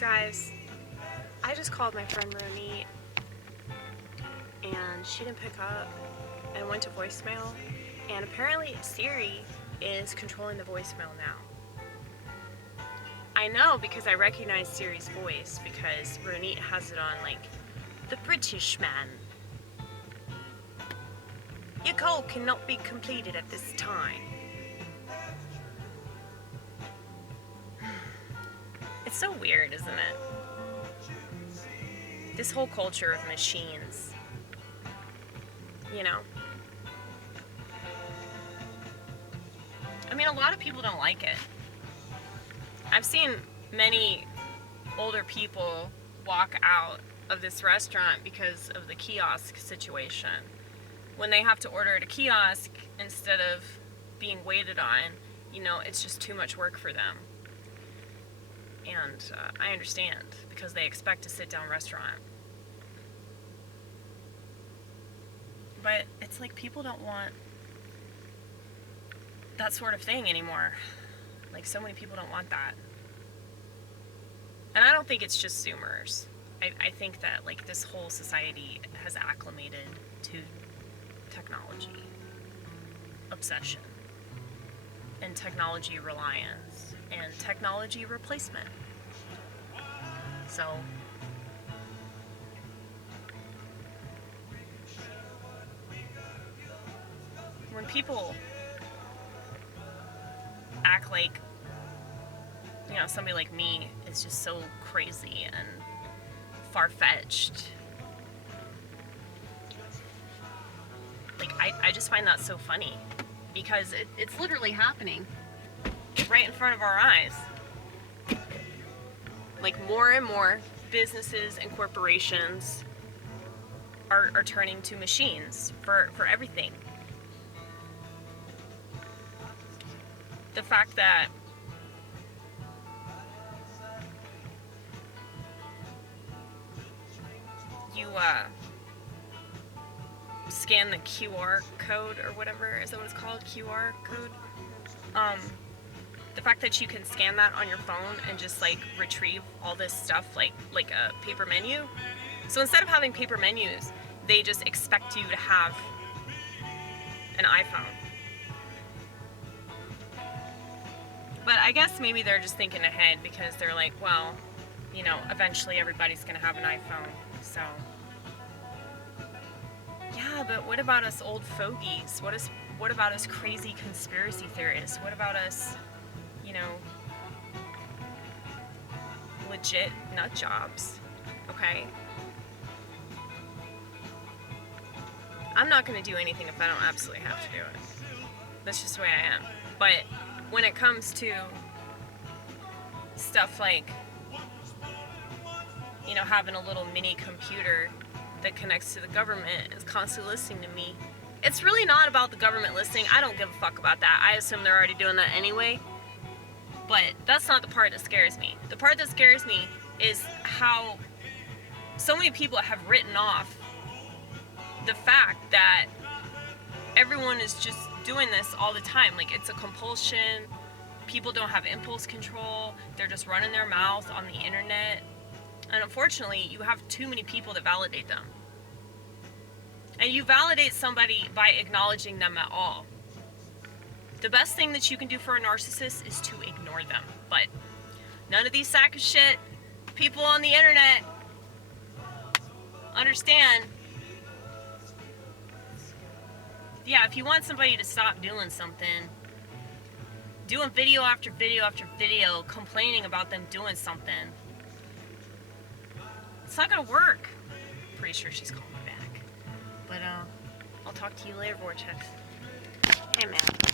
Guys, I just called my friend Ronnit and she didn't pick up and went to voicemail, and apparently Siri is controlling the voicemail now. I know because I recognize Siri's voice because Ronnit has it on like the British man. Your call cannot be completed at this time. It's so weird, isn't it? This whole culture of machines, you know? I mean, a lot of people don't like it. I've seen many older people walk out of this restaurant because of the kiosk situation. When they have to order at a kiosk instead of being waited on, you know, it's just too much work for them. And I understand, because they expect a sit-down restaurant. But it's like people don't want that sort of thing anymore. Like, so many people don't want that. And I don't think it's just Zoomers. I think that, like, this whole society has acclimated to technology obsession and technology reliance and technology replacement. So when people act like, you know, somebody like me is just so crazy and far-fetched, like, I just find that so funny, because it's literally happening right in front of our eyes. Like, more and more businesses and corporations are turning to machines for everything. The fact that you scan the QR code or whatever, is that what it's called? QR code? The fact that you can scan that on your phone and just like retrieve all this stuff like a paper menu. So instead of having paper menus, they just expect you to have an iPhone. But I guess maybe they're just thinking ahead, because they're like, well, you know, eventually everybody's gonna have an iPhone, so. Yeah, but what about us old fogies? What about us crazy conspiracy theorists? What about us, you know, legit nut jobs, okay? I'm not gonna do anything if I don't absolutely have to do it. That's just the way I am. But when it comes to stuff like, you know, having a little mini computer that connects to the government is constantly listening to me, it's really not about the government listening. I don't give a fuck about that. I assume they're already doing that anyway. But that's not the part that scares me. The part that scares me is how so many people have written off the fact that everyone is just doing this all the time. Like, it's a compulsion. People don't have impulse control. They're just running their mouth on the internet. And unfortunately, you have too many people that validate them. And you validate somebody by acknowledging them at all. The best thing that you can do for a narcissist is to ignore them. But none of these sack of shit people on the internet understand. Yeah, if you want somebody to stop doing something, doing video after video after video, complaining about them doing something, it's not gonna work. Pretty sure she's calling me back. But I'll talk to you later, Vortex. Hey, man.